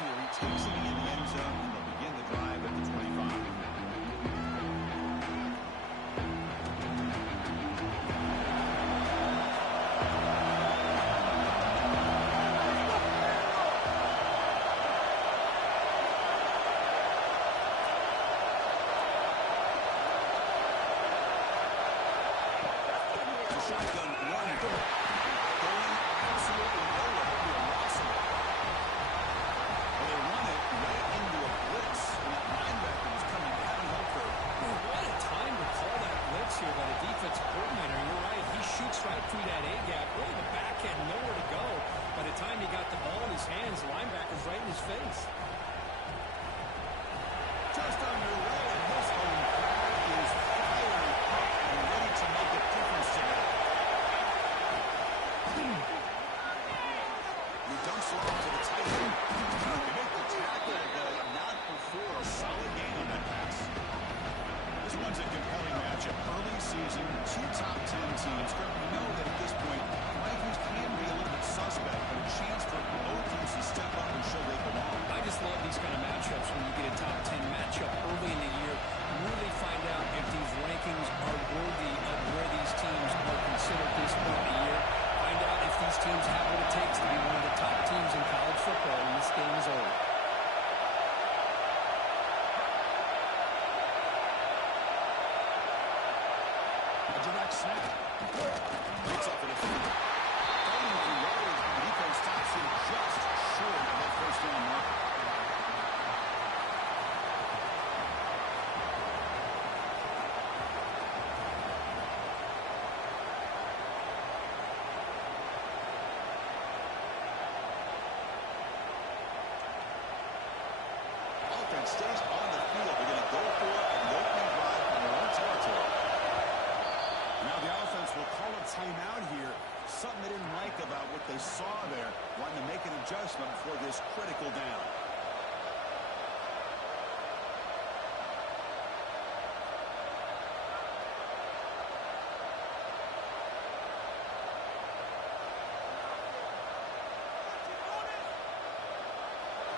here. He takes it in the end zone, and they'll begin the drive at the 25. Shotgun run. Going absolutely nowhere. It'll be a loss of it. Well, they run it right into a blitz, and that linebacker was coming downhill for it. What a time to call that blitz here by the defensive coordinator. You're right. He shoots right through that A-gap. Really, the back had nowhere to go. By the time he got the ball in his hands, the linebacker's right in his face. Just underway, and this home crowd is firing up and ready to make a difference today. He dumps it off to the tight end. They make the tackle, but not before a solid gain on that pass. This one's a compelling matchup. Early season, two top 10 teams. We know that at this point, the Vikings can be a little bit suspect, but a chance for both teams to step up and show they belong. I just love these kind of matchups when you get a top 10 matchup early in the year. Really find out if these rankings are worthy of where these teams are considered this point in the year. Find out if these teams have what it takes to be one of the top teams in college football when this game is over. A direct snap. Picks up the defender. Fighting for yards. The defense stops him just short of that first down mark. Offense stays on the field. They're going to go for it in the opening drive from their own territory. Now the offense will call a timeout here. Something they didn't like about what they saw there. Wanting to make an adjustment before this critical down.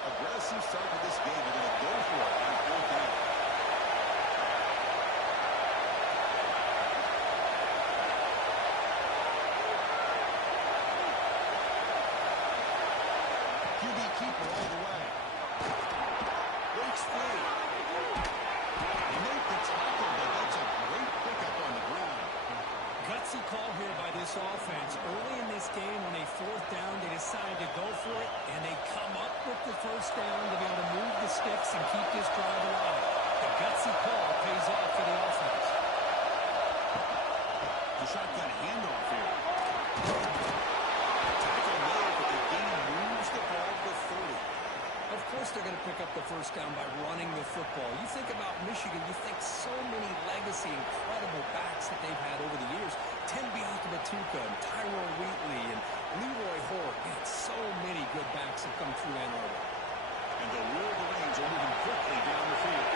Aggressive start to this game. They're going to go for it on fourth down. QB keeper all the way. Breaks free. They make the tackle, but that's a great pickup on the ground. Gutsy call here by this offense. Early in this game, on a fourth down, they decide to go for it, and they come up with the first down to be able to move the sticks and keep this drive alive. The gutsy call pays off for the offense. The shotgun handoff here. Tackle made, but the game moves the ball to 30. Of course they're going to pick up the first down by running the football. You think about Michigan, you think so many legacy, incredible backs that they've had over the years. Tim Biakabatuka and Tyrone Wheatley and Leroy Hoare. Man, so many good backs have come through Ann Arbor. And the Wolverines are moving quickly down the field.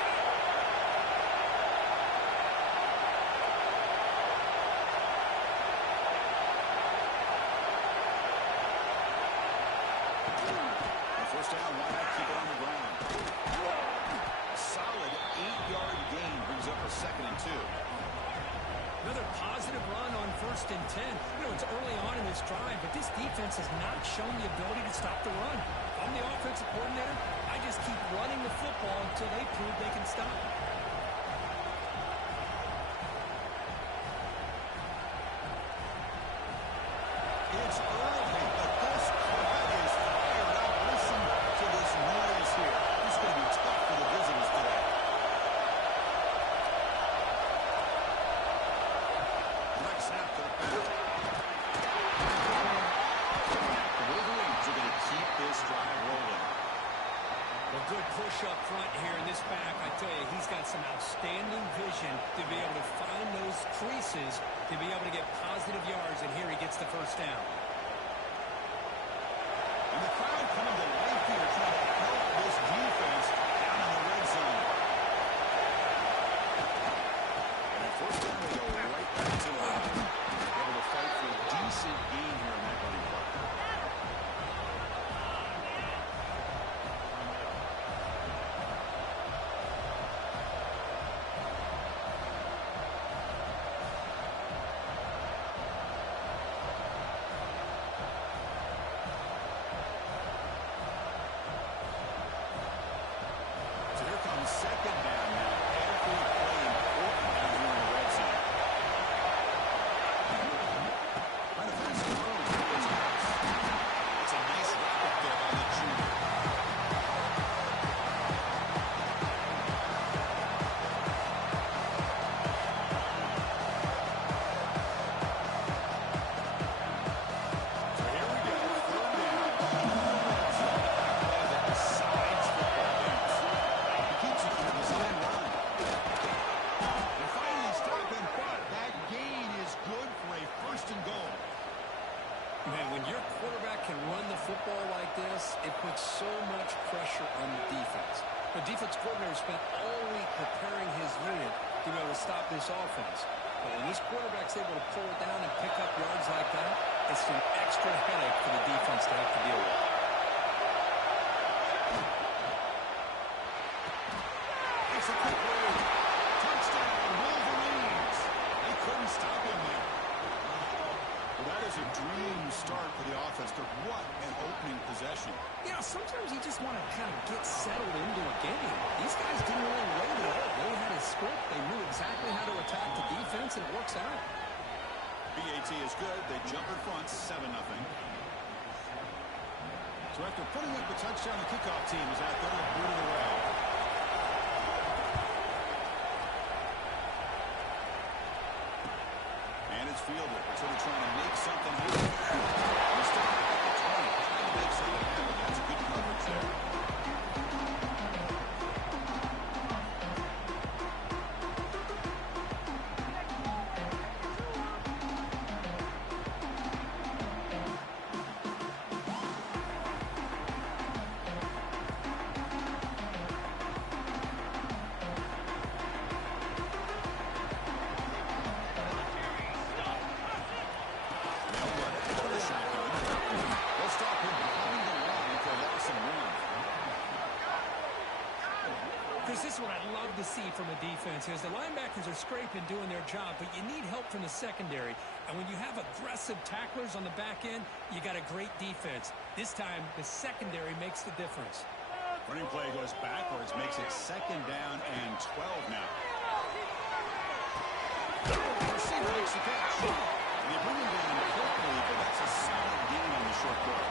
First down, why not keep it on the ground? A solid 8-yard gain brings up a 2nd and 2. Another positive run on 1st and 10. You know, it's early on in this drive, but this defense has not shown the ability to stop the run. If I'm the offensive coordinator, I just keep running the football until they prove they can stop. It's early, but this crowd is fired up. Listen to this noise here. It's going to be tough for the visitors today. Direct snap to the back. The Wolverines are going to keep this drive rolling. A good push up front here in this back. I tell you, he's got some outstanding vision to be able to find those creases, to be able to get positive yards, and here he gets the first down. And the crowd coming to life here, trying to help this defense down in the red zone. And at first down, they go right back to able to fight for a decent gain here in that running play. pressure on the defense. The defense coordinator spent all week preparing his unit to be able to stop this offense. But when this quarterback's able to pull it down and pick up yards like that, it's an extra headache for the defense to have to deal with. It's a quick move. Touchdown, Wolverines. They couldn't stop him there. Well, that is a dream start for the offense. But what an opening possession. Yeah, sometimes you just want to kind of get settled into a game. These guys didn't really wait at all. They had a script. They knew exactly how to attack the defense, and it works out. BAT is good. They jump in front, 7-0. So after putting up a touchdown, the kickoff team is out there to boot it away. And it's fielded. So they're trying to make something here. They start at the 20. Trying to make something happen. That's a good coverage there. This is what I love to see from a defense is the linebackers are scraping, doing their job, but you need help from the secondary. And when you have aggressive tacklers on the back end, you got a great defense. This time, the secondary makes the difference. Running play goes backwards, makes it 2nd down and 12 now. Receiver makes the catch. They bring him down quickly, but that's a solid gain on the short goal.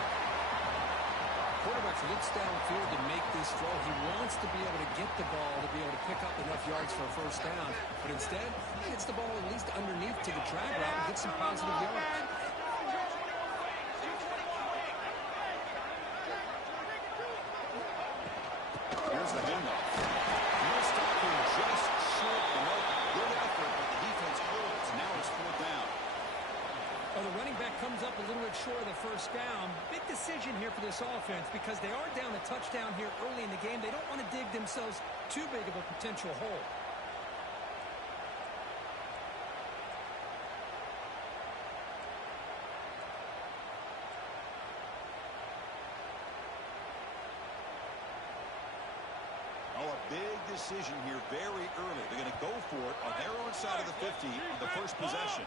Quarterback looks downfield to make this throw. He wants to be able to get the ball to be able to pick up enough yards for a first down. But instead, he gets the ball at least underneath to the drag route and gets some positive yards. Here's the handoff. No stopping just short enough. Good effort, but the defense holds. Now it's 4th down. Well, the running back comes up a little bit short of the first down. Big decision here for this offense because they are down a touchdown here early in the game. They don't want to dig themselves too big of a potential hole. Oh, a big decision here very early. They're going to go for it on their own side of the 50 on the first possession.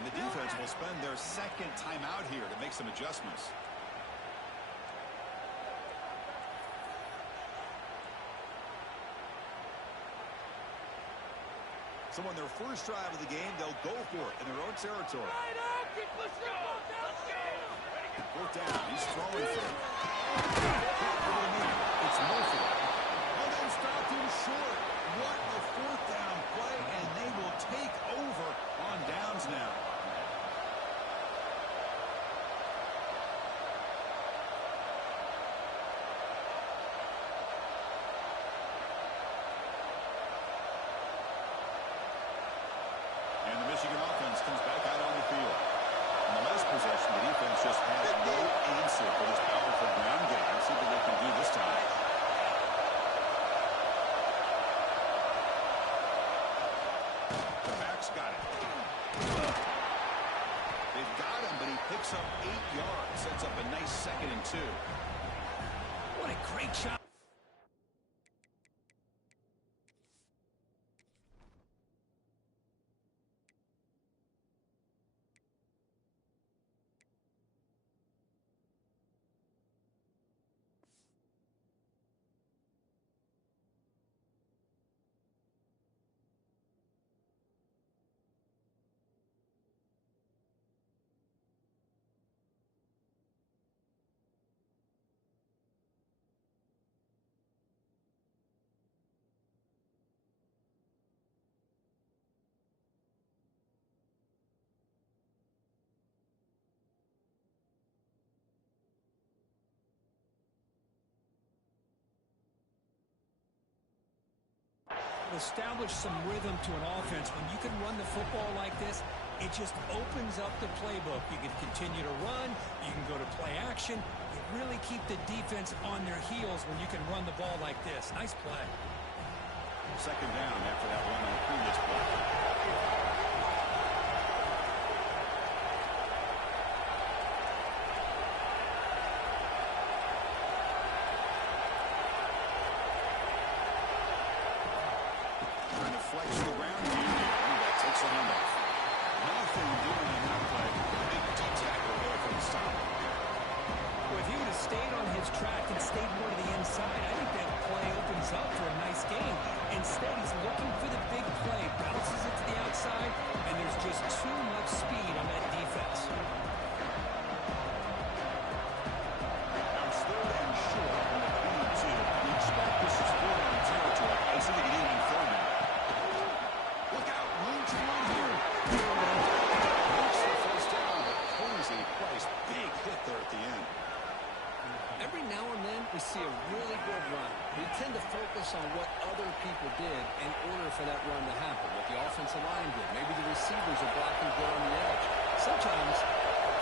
And the defense will spend their 2nd timeout here to make some adjustments. So on their first drive of the game, they'll go for it in their own territory. 4th down. He's throwing for it. It's Murphy. Oh, they stopped him short. What a 4th down play, and they will take over on downs now. And the Michigan offense comes back out on the field. In the last possession, the defense just had no answer for this powerful ground game. Let's see what they can do this time. The back's got it. They've got him, but he picks up 8 yards. Sets up a nice 2nd and 2. What a great shot. Establish some rhythm to an offense. When you can run the football like this, it just opens up the playbook. You can continue to run. You can go to play action. You really keep the defense on their heels when you can run the ball like this. Nice play. Second down after that run on the previous play. Trying to flex the ground game here. That takes a handoff. Nothing doing in that play. Big D tackle there for the stop. Well, if he would have stayed on his track and stayed more to the inside, I think that play opens up for a nice game. Instead, he's looking for the big play, bounces it to the outside, and there's just too much speed on that defense. Now it's third and short on the 22. You expect this is fourth down territory. I see they can even throw now. Look out, room to run here. Reach the first down, but crazy place. Big hit there at the end. Every now and then, we see a really good run. We tend to focus on what other people did in order for that run to happen, what the offensive line did. Maybe the receivers are blocking good on the edge. Sometimes,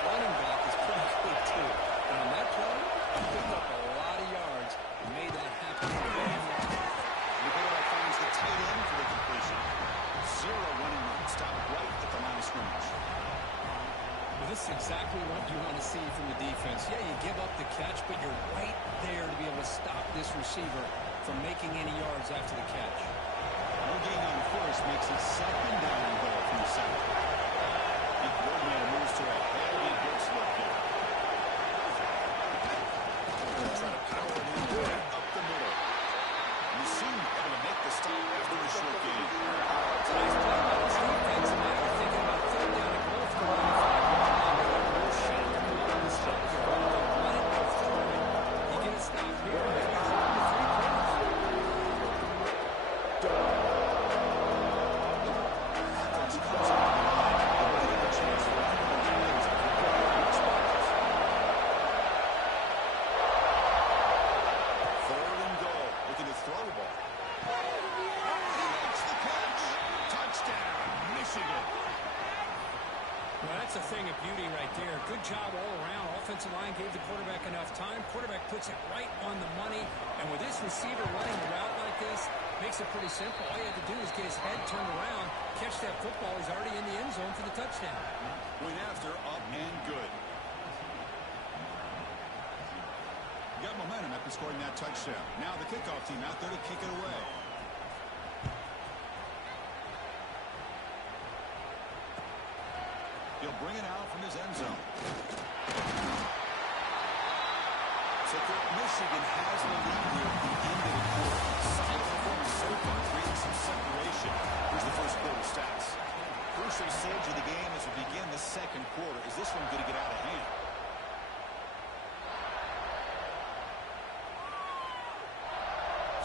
running back is pretty good, too. And on that play, he picked up a lot of yards and made that happen. The quarterback finds the tight end for the completion. Zero running room. Stop right at the line of scrimmage. Well, this is exactly what you want to see from the defense. Yeah, you give up the catch, but you're right there to be able to stop this receiver from making any yards after the catch. No gain on first makes it second down and goal from the center. The coordinator moves to a heavy blitz look here. They'll try to power it in right up the middle. And you seem able to make the stop after a short gain. Nice play by this defense, and now you're thinking about third down and goal for 95. That's a thing of beauty right there. Good job all around. Offensive line gave the quarterback enough time. Quarterback puts it right on the money. And with this receiver running the route like this, makes it pretty simple. All you have to do is get his head turned around, catch that football. He's already in the end zone for the touchdown. Point after, up and good. Got momentum after scoring that touchdown. Now the kickoff team out there to kick it away. He'll bring it out from his end zone. So Michigan has the lead here at the end of the quarter. Solid performance so far, creating some separation. Here's the first quarter stats. Crucial stage of the game as we begin the second quarter. Is this one going to get out of hand?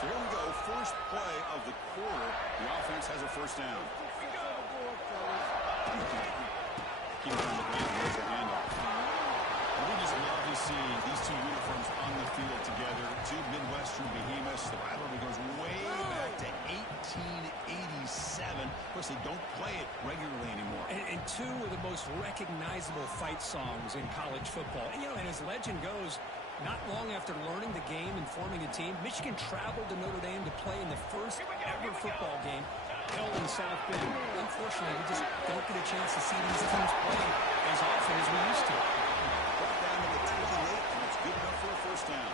So here we go. First play of the quarter. The offense has a first down. Keep it on the ground. There's a handoff. And we just love to see these two uniforms on the field together. Two Midwestern behemoths. The rivalry goes way back to 1887. Of course, they don't play it regularly anymore. And two of the most recognizable fight songs in college football. And, you know, and as legend goes, not long after learning the game and forming a team, Michigan traveled to Notre Dame to play in the first ever football game held in South Bend. Unfortunately, we just don't get a chance to see these teams play as often as we used to. Brought down to the 28, and it's good enough for a first down.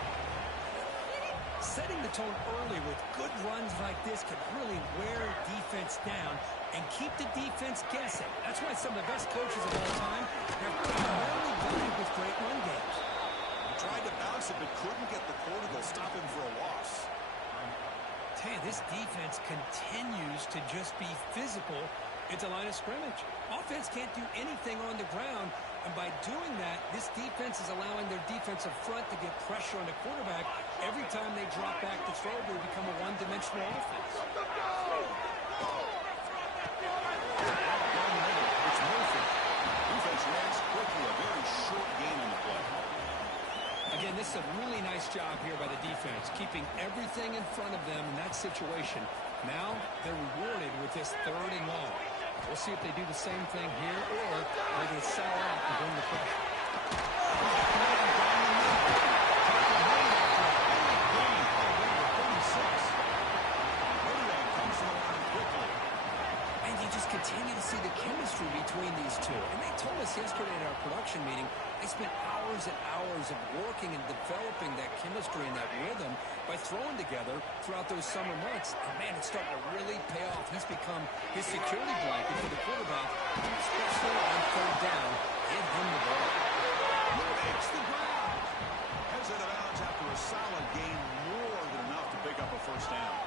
Setting the tone early with good runs like this can really wear defense down and keep the defense guessing. That's why some of the best coaches of all time have primarily done it with great run games. Tried to bounce it, but couldn't get the quarter to stop him for a loss. Hey, this defense continues to just be physical at the line of scrimmage. Offense can't do anything on the ground, and by doing that, this defense is allowing their defensive front to get pressure on the quarterback. Every time they drop back to throw, they become a one-dimensional offense. It's Notre. Defense reacts quickly. A very short gain on the play. Again, this is a really nice job here by the defense, keeping everything in front of them in that situation. Now they're rewarded with this third and long. We'll see if they do the same thing here, or they're going to sell out and bring the pressure. And you just continue to see the chemistry between these two. And they told us yesterday at our production meeting, they spent hours and hours of working and developing that chemistry and that rhythm by throwing together throughout those summer months. And, man, it's starting to really pay off. He's become his security blanket for the quarterback, especially on third down. Give him the ball. Makes the ground. Heads out of bounds after a solid gain, more than enough to pick up a first down.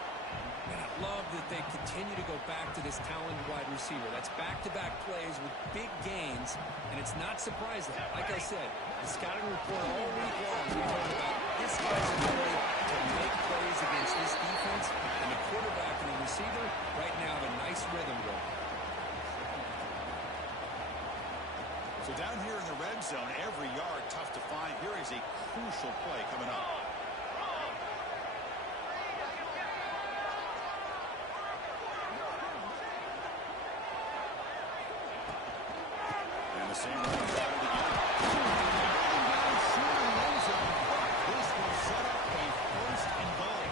And I love that they continue to go back to this talented wide receiver. That's back-to-back plays with big gains, and it's not surprising. Like I said, the scouting report all week long, we heard about this guy's ability to make plays against this defense, and the quarterback and the receiver right now have a nice rhythm going. So down here in the red zone, every yard tough to find. Here is a crucial play coming up. Same run started again. This will set up a first and goal.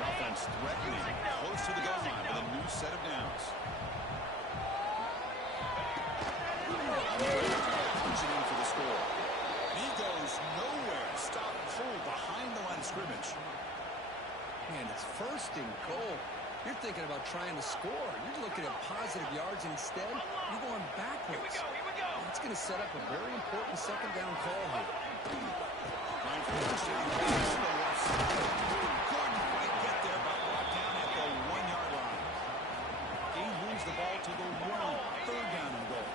Offense threatening, close to the goal line with a new set of downs. Punching in for the score. He goes nowhere. Stop cold behind the line of scrimmage. Man, it's first and goal. You're thinking about trying to score. You're looking at positive yards, and instead, you're going backwards. Here we go. That's going to set up a very important second down call here. Line for first down. Couldn't quite get there, but brought down at the 1-yard line. He moves the ball to the 1. Third down and goal.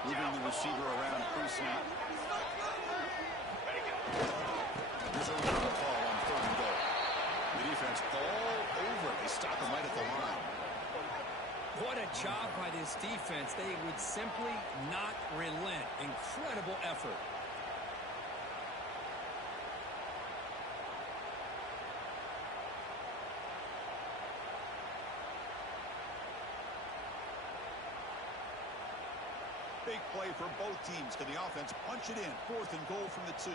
Moving the receiver around pre-snap. There's a run call on third and goal. The defense all over it. They stop him right at the line. What a job by this defense. They would simply not relent. Incredible effort. Big play for both teams. Can the offense punch it in? Fourth and goal from the 2.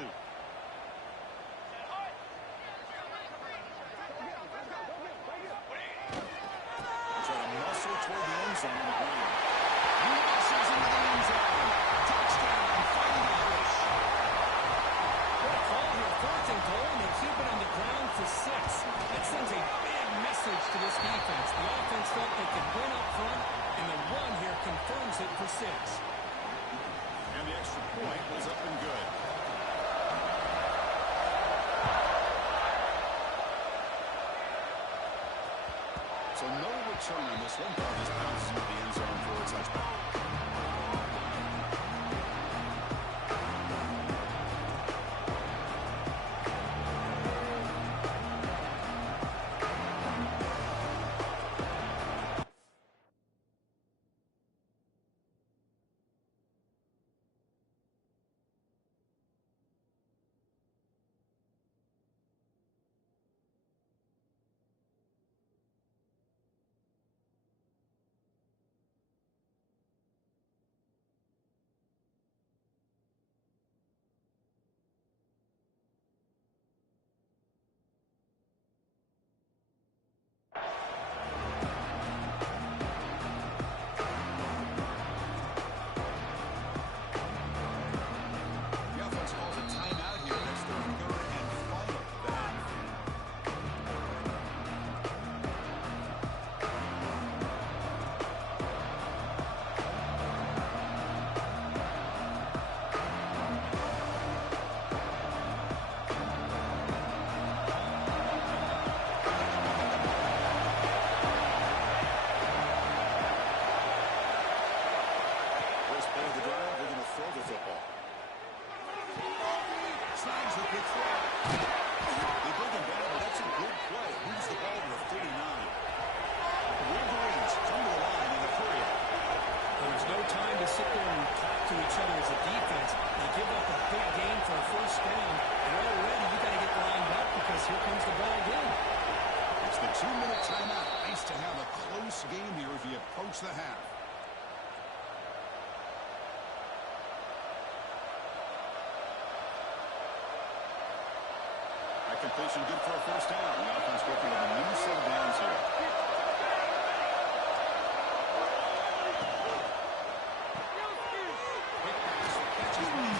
Trying to muscle toward the end zone on the ground. He muscles into the end zone. Touchdown, Fighting Irish. What a call here. Fourth and goal, and they keep it on the ground for 6. That sends a big message to this defense. The offense felt they could win up front, and the run here confirms it for 6. And the extra point was up and good. So no return on this one. Ball just bounces into the end zone for a touchdown. Sit there and talk to each other as a defense. You give up a big gain for a first down, and already you got to get lined up because here comes the ball again. It's the 2-minute timeout. Nice to have a close game here as we approach the half. That completion good for a first down. The offense working with a new set of downs here. Quick pass, catches one.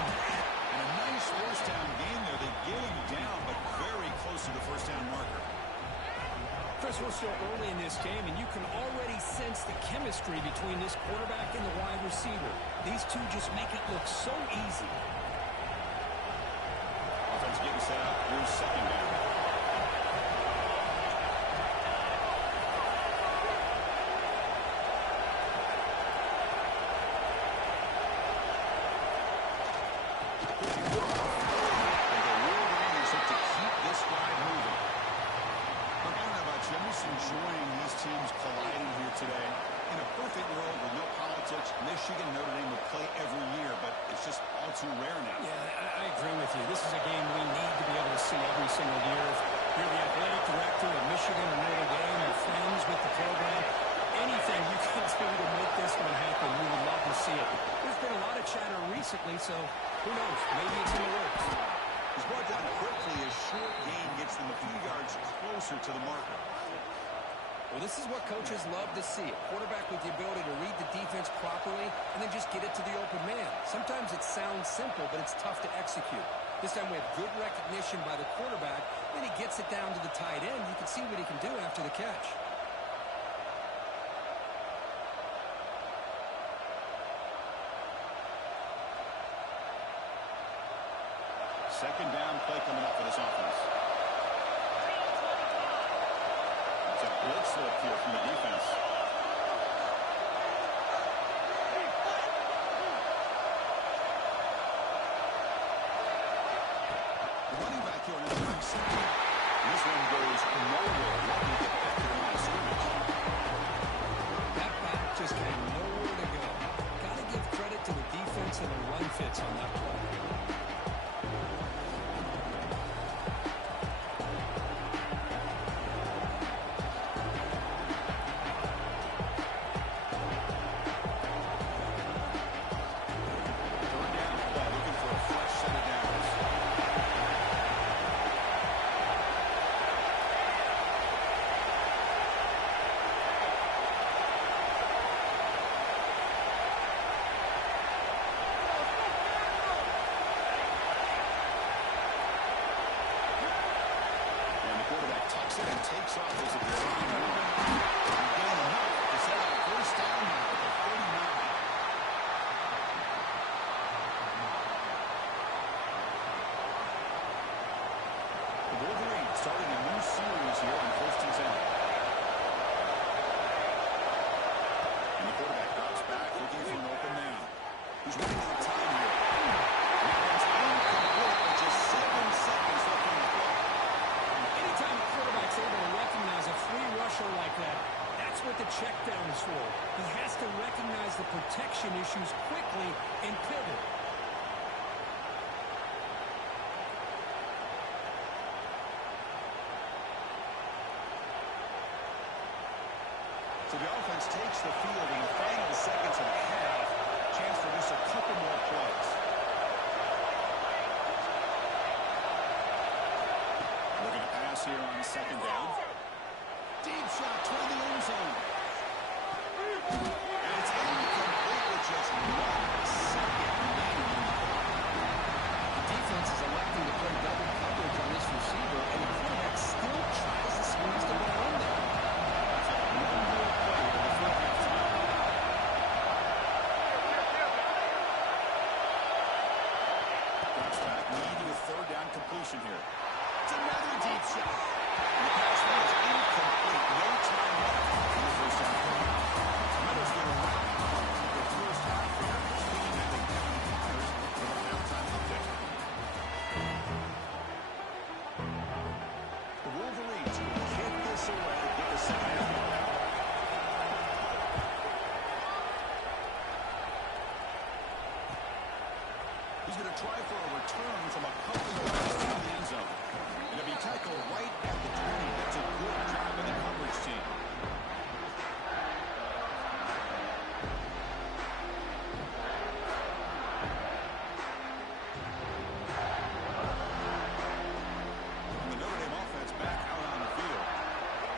And a nice first down gain there. They get him down, but very close to the first down marker. Chris, we're still early in this game, and you can already sense the chemistry between this quarterback and the wide receiver. These two just make it look so easy. Offense getting set up. Here's second down. Enjoying these teams colliding here today. In a perfect world with no politics, Michigan, Notre Dame would play every year, but it's just all too rare now. Yeah, I agree with you. This is a game we need to be able to see every single year. If you're the athletic director of Michigan or Notre Dame or friends with the program, anything you can do to make this one happen, we would love to see it. There's been a lot of chatter recently, so who knows? Maybe it's in the works. He's brought down quickly. A short gain gets them a few yards closer to the marker. Well, this is what coaches love to see. A quarterback with the ability to read the defense properly and then just get it to the open man. Sometimes it sounds simple, but it's tough to execute. This time we have good recognition by the quarterback. Then he gets it down to the tight end. You can see what he can do after the catch. Second down play coming up for this offense. It's a blitz look here from the defense. The running back here on the right side. This one goes nowhere. Looking to get back to the line of scrimmage. That back just had nowhere to go. Got to give credit to the defense and the run fits on that play. Takes off as a design run. Getting enough to set up first down now at the 49. The Wolverines starting a new series here on first and 10. And the quarterback drops back looking for an open man. He's running out of time here. Now it's incomplete with just 7 seconds left on the clock. Anytime a quarterback's able to recognize a free rusher like that, that's what the check down is for. He has to recognize the protection issues quickly and pivot. So the offense takes the field in the final seconds of the half. Chance for just a couple more plays. Looking to pass here on second down. Deep shot toward the end zone. And it's incomplete with just 1 second remaining on the clock. The defense is electing to play double coverage on this receiver, and the quarterback still tries to squeeze the ball in there. That's like one more play here before halftime. Drops back, needing a third down completion here. It's another deep shot. And the pass was incomplete. No time left in the first half. Nota's going to wrap up the first half here. Speaking of the County Hunters with a halftime update. The Wolverines will kick this away to get the second half going. try for a return from a couple of yards from the end zone. And if he tackled right at the 20, that's a good job of the coverage team. And the Notre Dame offense back out on the field.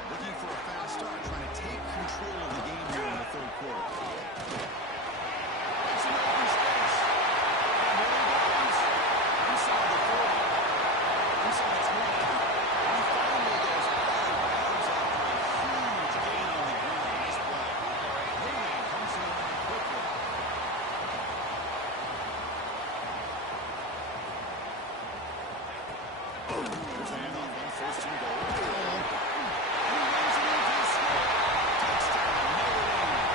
Looking for a fast start, trying to take control of the game here in the third quarter. It's an open space. And there he goes. Inside the 40. Inside the 20. And he finally goes out of bounds after a huge gain on the ground. Nice play. Notre Dame comes to the line quickly. There's the handoff on first and goal. And he runs it into the score. Touchdown, Notre Dame.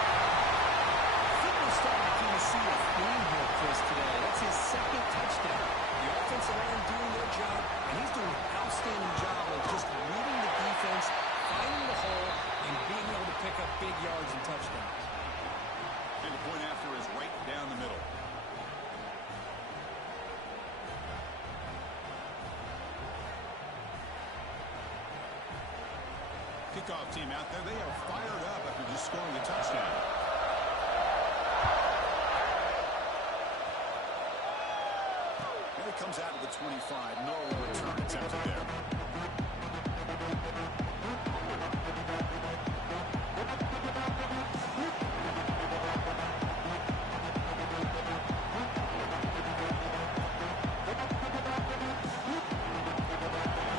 Football's starting to kind of see a theme here, Chris, today. That's his second touchdown. The offensive line doing their job, and he's doing an outstanding job of just reading the defense, finding the hole, and being able to pick up big yards and touchdowns. And the point after is right down the middle. Kickoff team out there. They are fired up after just scoring a touchdown. Here he comes out of the 25. No return attempted there.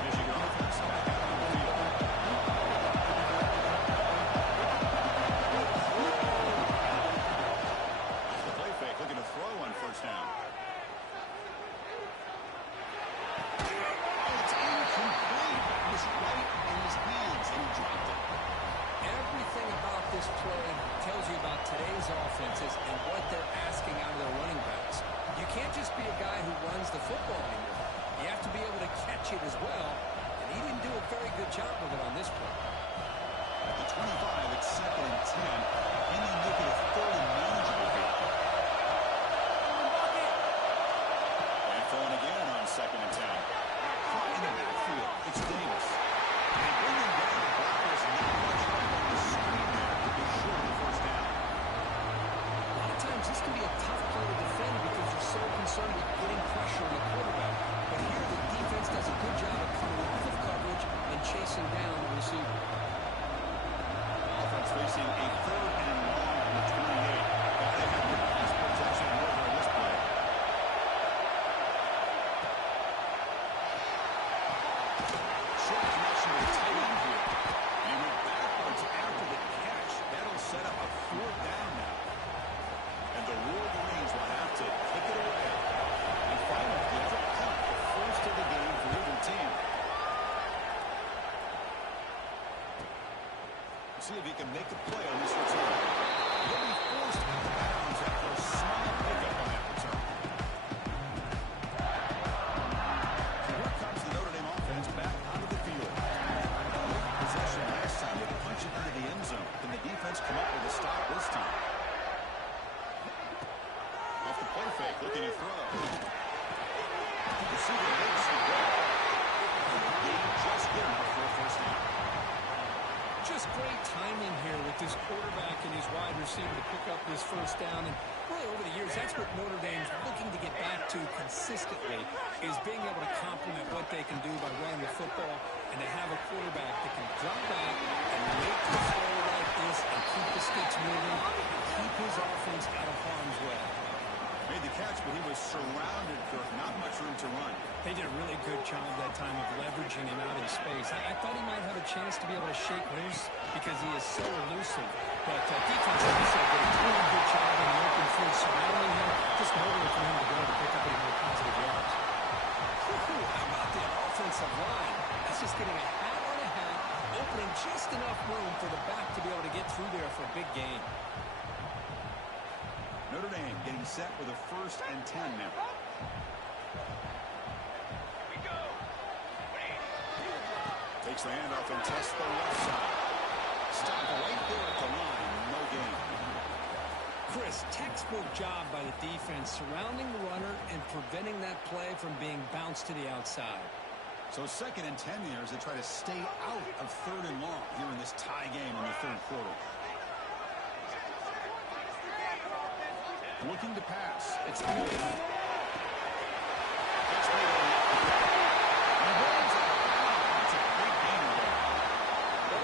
Michigan offense back out on the field. The play fake looking to throw on first down. Oh, it's incomplete. It was right in his hands and he dropped it. Everything about this play tells you about today's offenses and what they're asking out of their running backs. You can't just be a guy who runs the football anymore. You have to be able to catch it as well, and he didn't do a very good job of it on this play. At the 25, it's second and 10. Can they make it a third and manageable here? And throwing again on second and 10. Caught in the backfield. It's Davis. And they bring him down. The blocker is not much help on the screen there to be short of the first down. A lot of times this can be a tough play to defend because you're so concerned with getting pressure on the quarterback. But here the defense does a good job of coming off of coverage and chasing down the receiver. Offense facing a third and long on the 28. But they have the pass protection over in this play. Short connection to the tight end here. And he went backwards after the catch. That'll set up a fourth down now. And the Wolverines will have to kick it away. And finally, get a punt, the first of the game for either team. See if he can make a play on this return. He'll be forced out of bounds after a small pickup on that return. So here comes the Notre Dame offense back onto the field. Late possession last time, they punch it into the end zone. Can the defense come up with a stop this time? Off the play fake, looking to throw. The receiver makes the grab. And the game just good enough for a first down. Just great timing here with this quarterback and his wide receiver to pick up this first down. And really over the years, that's what Notre Dame's looking to get back to consistently, is being able to complement what they can do by running the football and to have a quarterback that can drop back and make the throw like this and keep the sticks moving and keep his offense out of harm's way. Made the catch, but he was surrounded, Kirk. Not much room to run. They did a really good job that time of leveraging him out in space. I thought he might have a chance to be able to shake loose because he is so elusive. But defense, like you said, did a really good job in the open field surrounding him. Just no way for him to go to pick up any more positive yards. How about the offensive line? That's just getting a hat on a hat, opening just enough room for the back to be able to get through there for a big gain. Notre Dame getting set with a first and 10 now. Takes the handoff and tests the left side. Stop right there at the line. No gain. Chris, textbook job by the defense surrounding the runner and preventing that play from being bounced to the outside. So 2nd and 10 here as they try to stay out of 3rd and long here in this tie game in the 3rd quarter. Looking to pass. It's Wolf.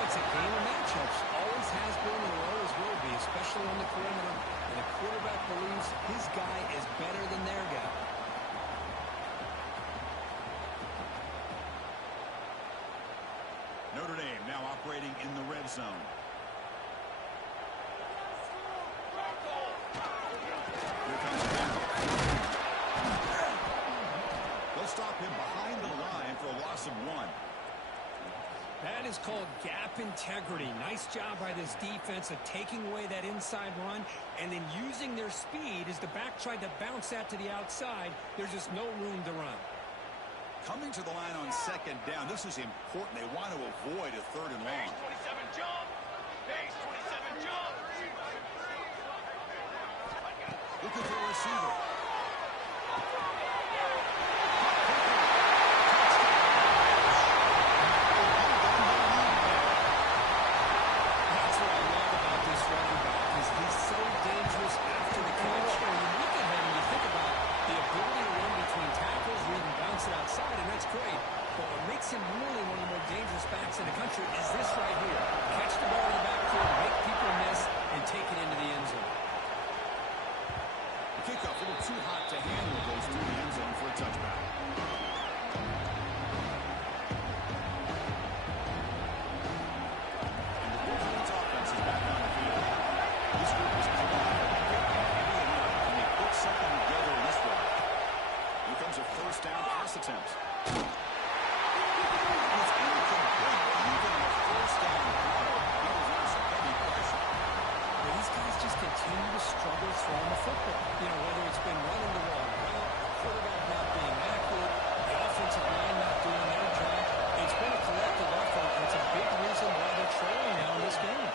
It's a game of matchups. Always has been and always will be, especially on the perimeter. And the quarterback believes his guy is better than their guy. Notre Dame now operating in the red zone. Here comes Denver. They'll stop him behind the line for a loss of 1. That is called gap integrity. Nice job by this defense of taking away that inside run and then using their speed as the back tried to bounce that to the outside. There's just no room to run. Coming to the line on 2nd down. This is important. They want to avoid a 3rd and long. Base 27 jump. Base 27 jump. Looking for a receiver. In the country is this right here. Catch the ball in the backfield, make people miss, and take it into the end zone. The kickoff a little too hot to handle, goes through the end zone for a touchback. And the Wolverines offense is back on the field. This group is colliding. And they put something together in this one. Here comes a 1st down pass attempt. Continue to struggle throwing the football. Whether it's been running the wrong route, the quarterback not being accurate, the offensive line not doing their job. It's been a collective effort, and it's a big reason why they're trailing now in this game.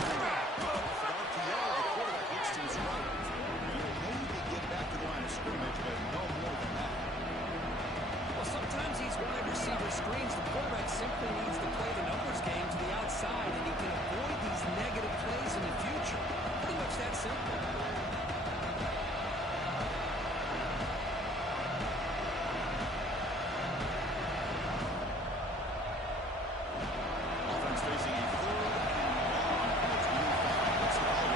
The quarterback looks to his right. Maybe get back to the line of scrimmage, but no more than that. Well, sometimes these wide receiver screens, the quarterback simply needs to play the numbers game to the outside, and he can avoid these negative plays in the future. Pretty much that simple. Offense facing a 3rd and long. It's dropping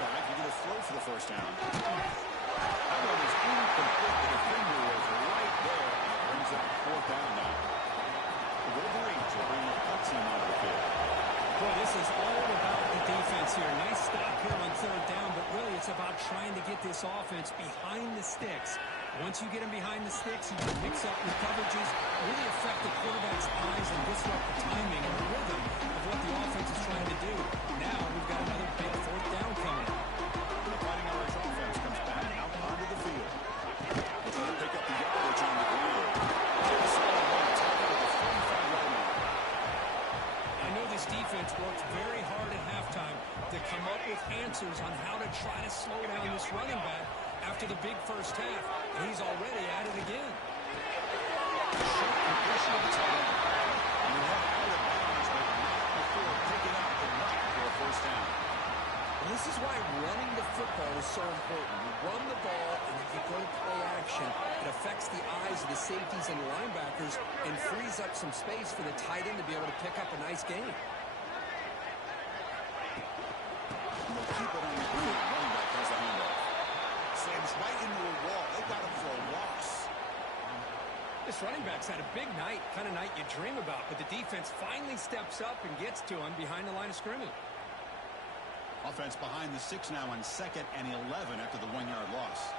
back. You're going to throw for the 1st down. That one is incomplete. The defender was right there. And it brings up 4th down now. The Wolverines will bring the punt team onto the field. Boy, this is all about the defense here. Nice stop here on 3rd down, but really it's about trying to get this offense behind the sticks. Once you get them behind the sticks, you can mix up your coverages, really affect the quarterback's eyes and disrupt the timing and the rhythm of what the offense is trying to do. Now we've got another big 4th down coming. The Fighting Irish offense comes back out onto the field. They're trying to pick up the yardage on the ground. I know this defense worked very hard at halftime to come up with answers on how to try to slow down this running back after the big 1st half. And he's already at it again. Short completion of the time. And you have out of bounds, but not before picking up the knock for a 1st down. Well, this is why running the football is so important. You run the ball, and if you go to play action, it affects the eyes of the safeties and the linebackers and frees up some space for the tight end to be able to pick up a nice game. And they'll keep it on the ground. Running back has the handoff. Slams right into a wall. They got him for a loss. This running back's had a big night, kind of night you dream about, but the defense finally steps up and gets to him behind the line of scrimmage. Offense behind the 6 now on 2nd and 11 after the 1-yard loss.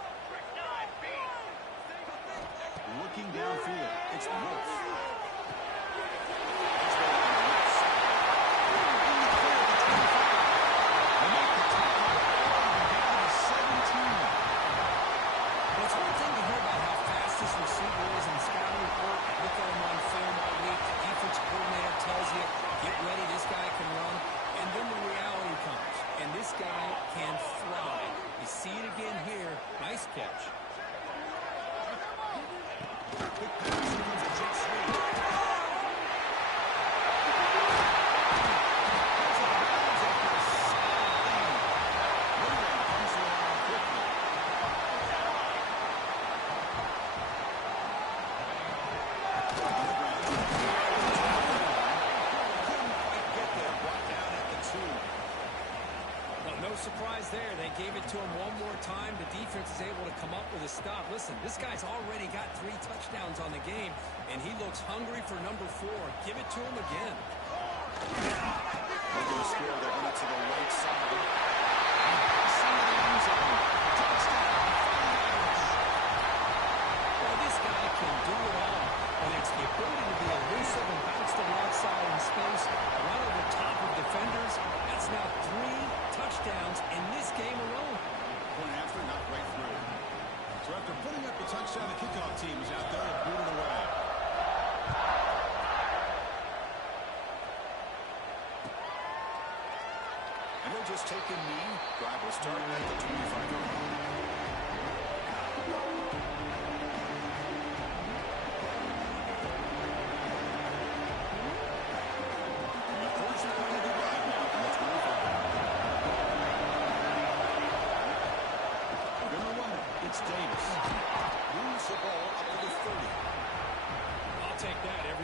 Looking downfield, it's Wolf. It's one thing to hear about how fast this receiver is in scouting report. Look at him on film all week. The defense coordinator tells you, get ready, this guy can run. You see it again here. Nice catch. Quick pass. Here comes a jet sweep. Surprise there. They gave it to him one more time. The defense is able to come up with a stop. Listen, this guy's already got 3 touchdowns on the game, and he looks hungry for number 4. Give it to him again. They're going to score. They're going to the right side. Well, this guy can do it all. And it's the ability to be elusive and bounce to the outside in space, run over top of defenders. That's now 3 touchdowns in this game alone. Point after, not right through. So after putting up the touchdown, the kickoff team is out there to boot it away. And they'll just take a knee. Drive will start at the 25-yard line.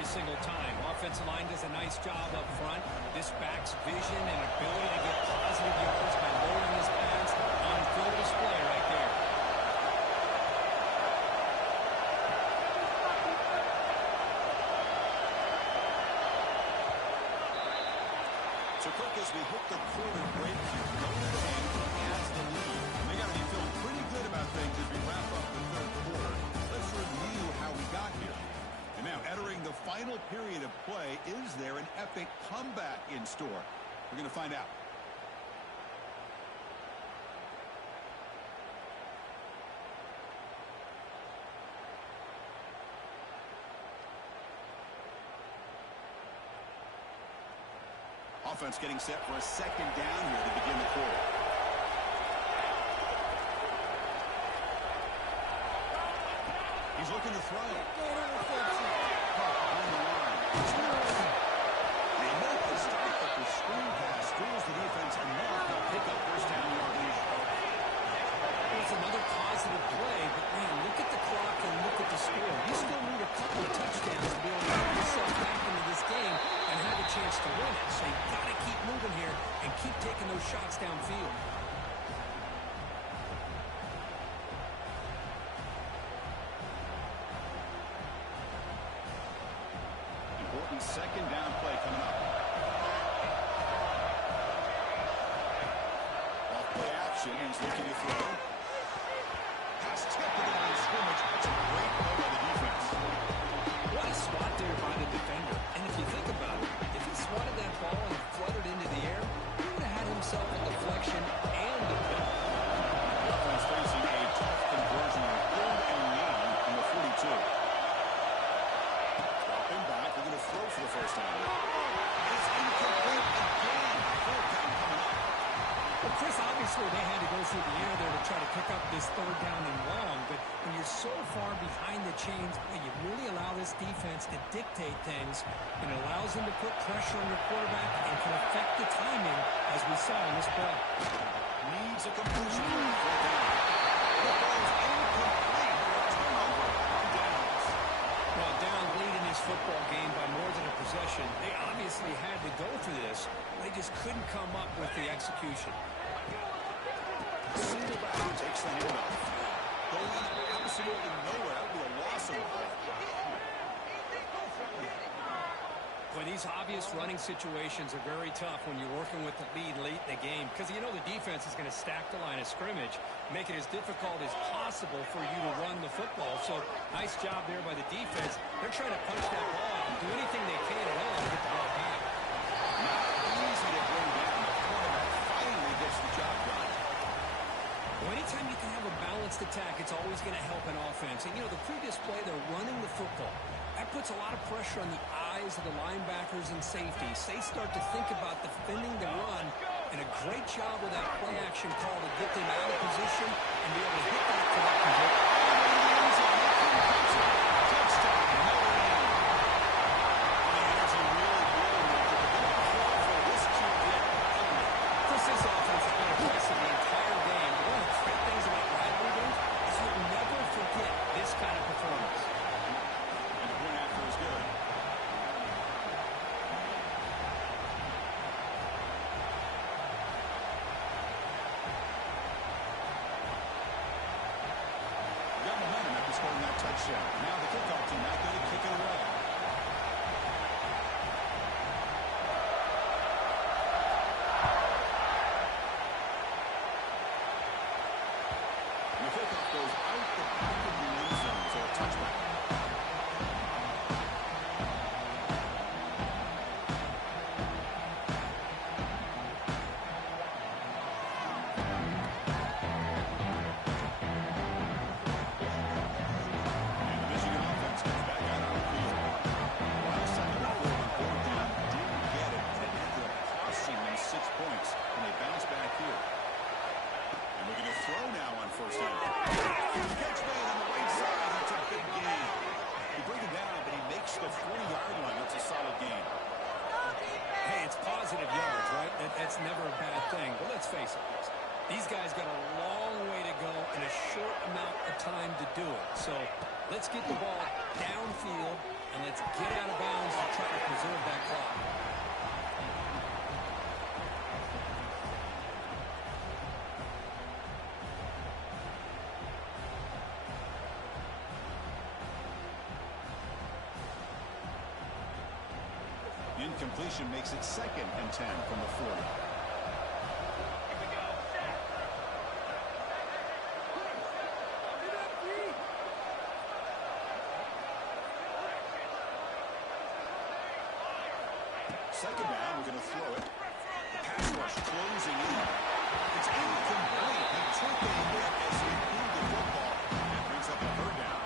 Single time. Offensive line does a nice job up front. This back's vision and ability to get positive yards by lowering his pads on full display right there. So quick as we hit the quarter break here, Notre has the lead. They got to be feeling pretty good about things as we wrap up the third quarter. Let's review how we got here. And now, entering the final period of play, is there an epic comeback in store? We're going to find out. Offense getting set for a second down here to begin the quarter. He's looking to throw. On the line. They make the start, but the screen pass fools the defense enough to pick up first down yardage. It's another positive play, but man, look at the clock and look at the score. You still need a couple of touchdowns to be able to get yourself back into this game and have a chance to win it. So you got to keep moving here and keep taking those shots downfield. Second down play coming up. Off play action. He's looking to throw. Pass tipped to the line of scrimmage. That's a great play by the defense. What a swat there by the defender. And if you think about it, if he swatted that ball and fluttered into the air, he would have had himself a deflection and a pick. The offense facing a tough conversion on 3rd and 9 from the 42. Back. They're going to throw for the first time. It's incomplete again. 4th down coming up. Well, Chris, obviously they had to go through the air there to try to pick up this 3rd down and long, but when you're so far behind the chains, you really allow this defense to dictate things, and it allows them to put pressure on your quarterback and can affect the timing, as we saw in this play. Needs a completion. 4th down. The ball's incomplete for a turnover on downs. Well, down late in this football game by more than a possession, they obviously had to go for this. They just couldn't come up with the execution. Single back takes the handoff. Going absolutely nowhere. That would be a loss of a ball. Well, these obvious running situations are very tough when you're working with the lead late in the game because you know the defense is going to stack the line of scrimmage, make it as difficult as possible for you to run the football. So nice job there by the defense. They're trying to punch that ball out and do anything they can at all to get the ball back. Not easy to bring down. The quarterback finally gets the job done. Well, anytime you can have a balanced attack, it's always going to help an offense. And, you know, the previous play, they're running the football. That puts a lot of pressure on the eyes of the linebackers and safeties. They start to think about defending the run, and a Great job with that play action call to get them out of position and be able to hit that for that conversion. Touchdown, Notre Dame. The energy really building there, but they're going to call for this QB. Chris, this offense has been impressive the entire game. One of the great things about rivalry games is you'll never forget this kind of performance. And the point after is good. Got momentum after scoring that touchdown. Now the kickoff team out there to kick it away. And the kickoff goes out the back of the end zone, so a touchback. And the Michigan offense comes back out on the field. While second and fourth down, didn't get it, and it ended up costing them 6 points, and they bounce back here. And looking to throw now on first down. Catch made on the right side. That's a big gain. He brings it down, but he makes the 40-yard line. That's a solid gain. Hey, it's positive yards, right? That's never a bad thing. But let's face it, these guys got a long way to go in a short amount of time to do it. So let's get the ball downfield, and let's get out of bounds to try to preserve that clock. Incompletion makes it 2nd and 10 from the 40. Second down, we're going to throw it. The pass rush closing in. It's incomplete. He took a hit as he moved the football and brings up a third down.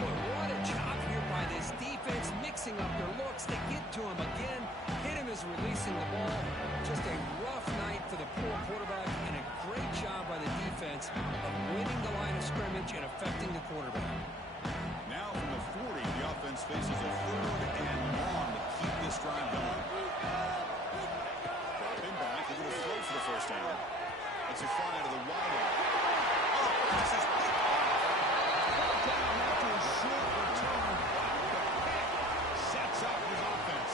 Boy, what a job here by this defense, mixing up their looks. They get to him again. Hit him as releasing the ball. Just a rough night for the poor quarterback, and a great job by the defense of winning the line of scrimmage and affecting the quarterback. Now from the 40, the offense faces a 3rd and long to keep this drive going. Dropping back, they're going to throw for the first down. It's a fly to the wide end. Oh, this is picked off. Down after a short return. The pick sets up his offense.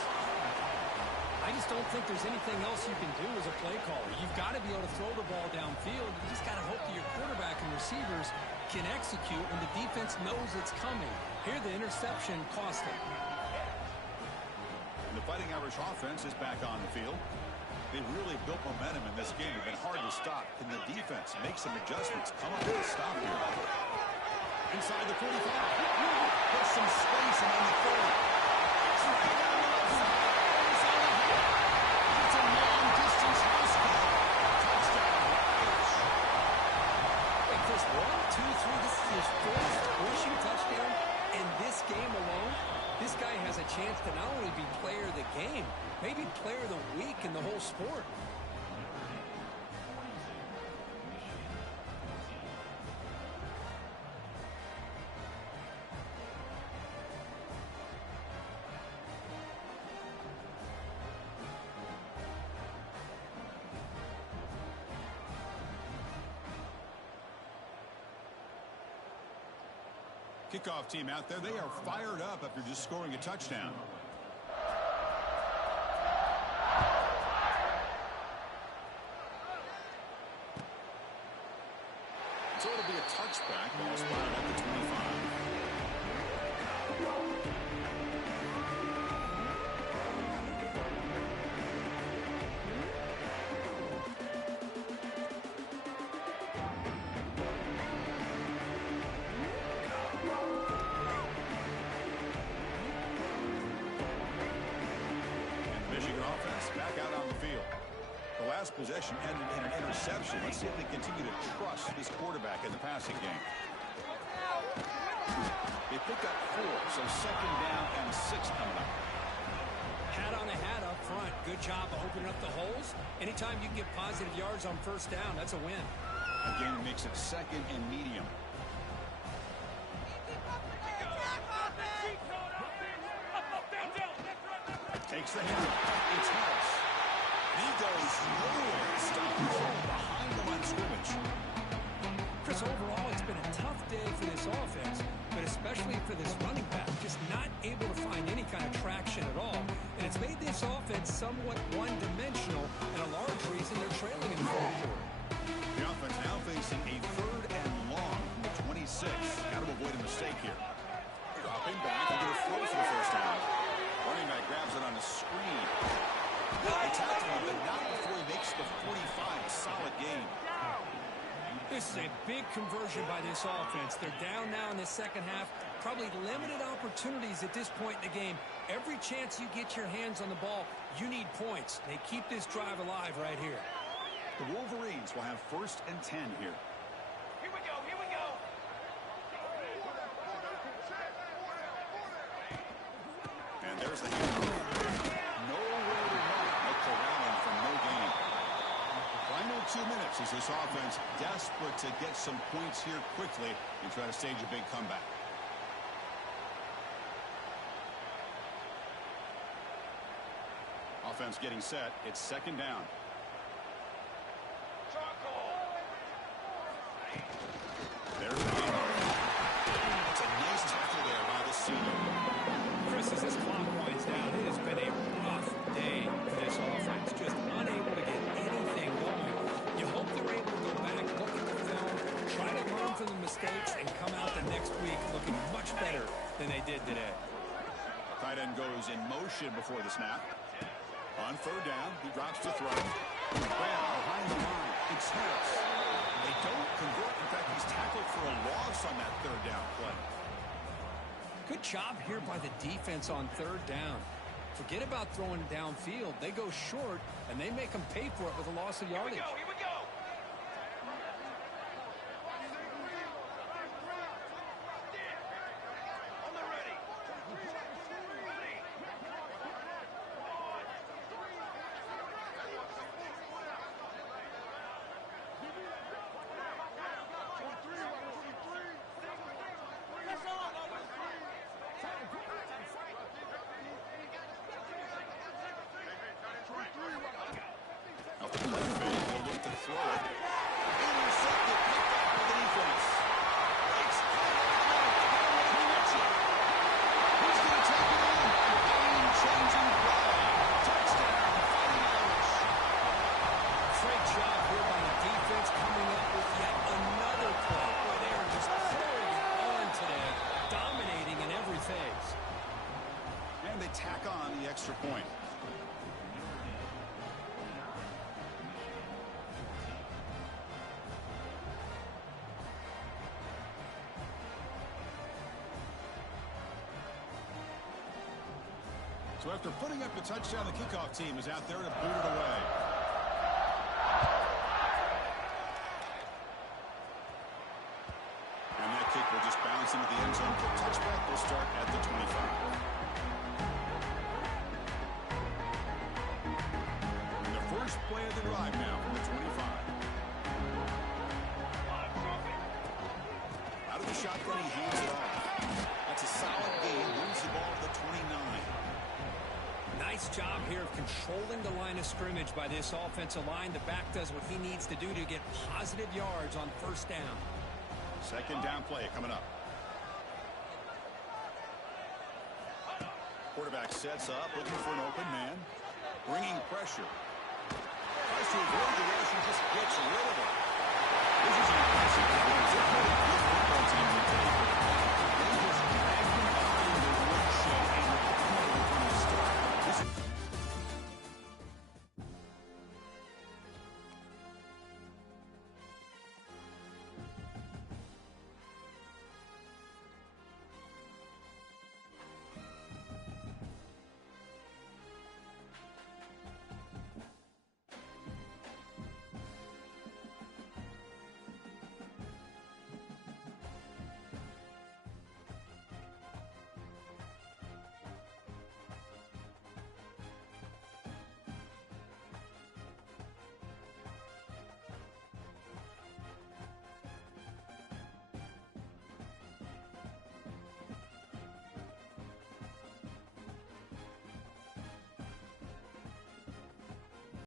I just don't think there's anything else you can do as a play caller. You've got to be able to throw the ball downfield. You just got to hope that your quarterback and receivers can execute when the defense knows it's coming. Here, the interception cost him. And the Fighting Irish offense is back on the field. They really built momentum in this game. It's been hard to stop. Can the defense make some adjustments? Come up with a stop here. Inside the 45. Puts some space and on the 30. Straight down the left side. It's a long-distance house call. Touchdown, Irish. Wait, Chris, 1, 2, 3. This is his fourth rushing touchdown in this game alone. This guy has a chance to not only be player of the game, maybe player of the week in the whole sport. Kickoff team out there, they are fired up after just scoring a touchdown. So it'll be a touchback, ball spotted at the 25. Back out on the field. The last possession ended in an interception. Let's see if they continue to trust this quarterback in the passing game. They pick up 4, so 2nd down and 6 coming up. Pat on the hat up front. Good job of opening up the holes. Anytime you can get positive yards on first down, that's a win. Again, makes it second and medium. Takes the hit. It's Harris. He goes nowhere. Stopped behind the line of scrimmage. Chris, overall, it's been a tough day for this offense, but especially for this running back. Just not able to find any kind of traction at all. And it's made this offense somewhat one-dimensional, and a large reason they're trailing in the fourth quarter. The offense now facing a third and long from the 26. Got to avoid a mistake here. Dropping back and going to throw for the first down. Running back grabs it on the screen. They tackle him, but not before he makes the 45. A solid game. This is a big conversion by this offense. They're down now in the second half. Probably limited opportunities at this point in the game. Every chance you get your hands on the ball, you need points. They keep this drive alive right here. The Wolverines will have 1st and 10 here. Here we go, here we go. And there's the handoff. Nowhere to run. Make the rally from no gain. Final 2 minutes as this offense desperate to get some points here quickly and try to stage a big comeback. Offense getting set. It's 2nd down. There's the handoff. It's a nice tackle there by the senior. Chris, as this clock winds down, it has been a rough day for this offense. Just unable to get anything going. You hope they're able to go back, look at the film, try to learn from the mistakes, and come out the next week looking much better than they did today. Tight end goes in motion before the snap. On 3rd down, he drops to throw. Brown behind the line. It's Harris. They don't convert. In fact, he's tackled for a loss on that 3rd down play. Good job here by the defense on 3rd down. Forget about throwing downfield. They go short, and they make them pay for it with a loss of yardage. Here we go. On the ready. Out the play fake, they'll look to throw it. Intercepted, picked up by the defense. Breaks Who's going to take it in? Game-changing play. Touchdown, Fighting Irish. Great job here by the defense coming up with yet another play where they are just throwing it on today, dominating in every phase. And they tack on the extra point. So after putting up the touchdown, the kickoff team is out there to boot it away. And that kick will just bounce into the end zone for a touchback. Will start at the 25. And the first play of the drive now from the 25. Out of the shotgun, he hands it off. That's a solid game. Moves the ball to the 29. Nice job here of controlling the line of scrimmage by this offensive line. The back does what he needs to do to get positive yards on 1st down. 2nd down play coming up. Quarterback sets up, looking for an open man. Bringing pressure. Tries to avoid the rush and